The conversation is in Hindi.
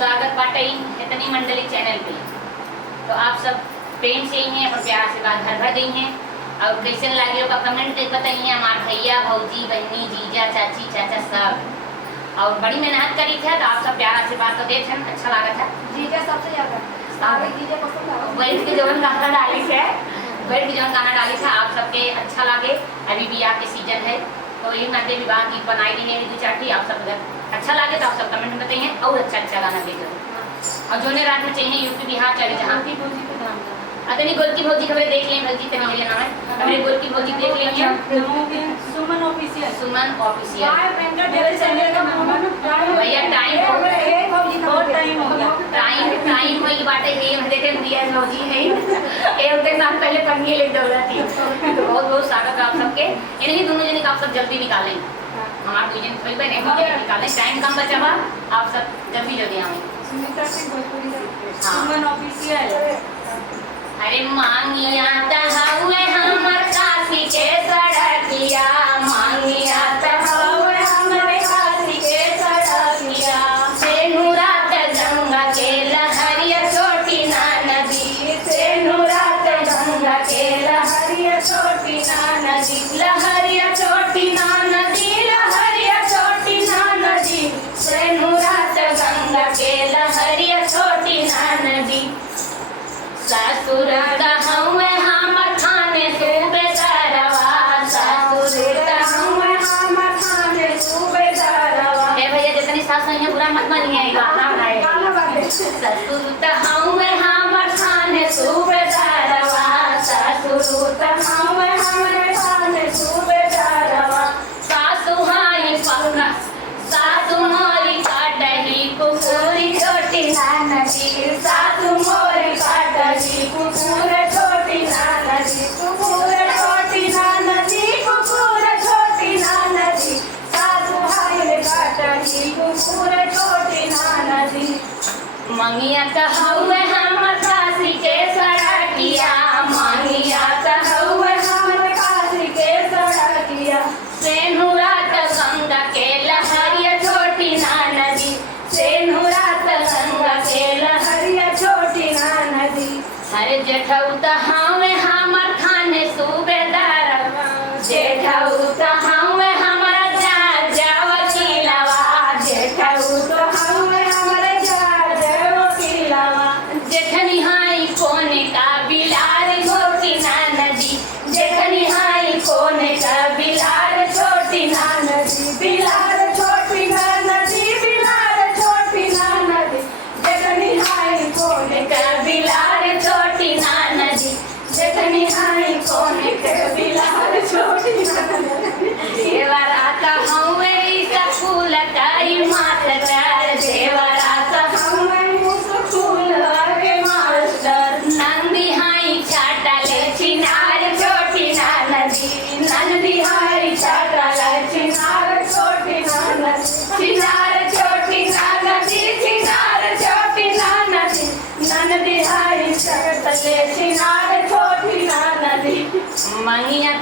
स्वागत बाटे इतनी मंडली चैनल पे। तो आप सब प्रेम से ही हैं और प्यार से बात भर गई हैं और कैसे लगे का कमेंट बताइए। हमारे भैया भौजी बहनी जीजा चाची चाचा सब और बड़ी मेहनत करी थे तो आप सब प्यार से बात तो दे थे, अच्छा लगा था। जीजा सबसे ज्यादा जीजा पसंद है। बैठ के जवन गाना डाली थे आप सबके अच्छा लगे। अभी विवाह के सीजन है तो यही नाते विवाह गीत बनाई रही है दो चाटी। आप सब अगर अच्छा लगे तो आप सब कमेंट में बताइए और अच्छा गाना भेजो। और जो ने रात में चाहिए यूपी बिहार चले जहाँ की भौजी को नाम अतनी गोलकी भौजी खबर देख लें। भौजी तो मेरे नाम है हमने गोलकी भौजी देख लेंगे। सुमन ऑफिशियल भैया टाइम वही बातें है हम देखे दिया भौजी है एक नाम पहले पंगी ले दौड़ा थी। तो बहुत बहुत स्वागत है आप सबके। इन्हीं दोनों जने का आप सब जल्दी निकालें। हमारे दो जन कोई बने निकालें, टाइम कम बचा हुआ, आप सब जल्दी आए। सुमन ऑफिशियल। अरे मांगिया हुए हमर काशी के सड़किया, मांगिया हुए हमर काशी के सड़किया, सेनुरात गंगा के लहरिया छोटी ना नदी, सेनुरात गंगा के लहरिया छोटी ना नदी, लहरिया छोटी ना नदी, लहरिया छोटी ना नदी, सेनुरात गंगा के लहरिया छोटी ना नदी। ससुर कहूँ हमर थाने सूबेदारवा, ससुर कहूँ हमर थाने सूबेदारवा। हे भैया जितनी सास हैं बुरा मत मानिए गाना गाए। ससुर कहूँ हमर थाने सूबेदारवा, ससुर कहूँ हमर थाने सूबेदारवा। सासु हाई पक्का सासु मोरी काटही कुकुरी छोटी ना नदी, सासु मोरी काटही कुकुर छोटी ना नदी, कुकुर छोटी ना नदी, कुकुर छोटी ना नदी, सासु हाय काटही कुकुर छोटी ना नदी। मंगिया कहूँ हमर काशी के सड़किया, मंगिया कहूँ हमर काशी के सड़किया, सेनुरात गंगा के लहरिया छोटी ना नदी, सेनुरात गंगा के लहरिया छोटी ना नदी। अरे जेठऊ हमें हमर थाने सूबेदारवा, जेठऊ हमें हमारा जा वकीलवा, जेठऊ हमें हमारा जा वकीलवा। जेठनी हाई कोने का बिलार छोटी ना नदी, जेठनी हाई कोने का बिलार छोटी ना नदी, बिलार छोटी ना नदी, बिलार छोटी ना नदी, जेठनी हाई कोने का बिलार छोटी ना नदी, जेठनी हाई कोने का बिलार छोटी ना नदी। देवराता हमें स्कूल कई मास्टर, देवराता हमें स्कूल के मास्टर, नंदी हाई छाटले चिनार छोटी ना नदी, नंदी हाई छाटले चिनार छोटी ना नदी, चिनार छोटी ना नदी, चिनार छोटी ना नदी, नंदी हाई छाटले चिनार छोटी ना नदी। मंगिया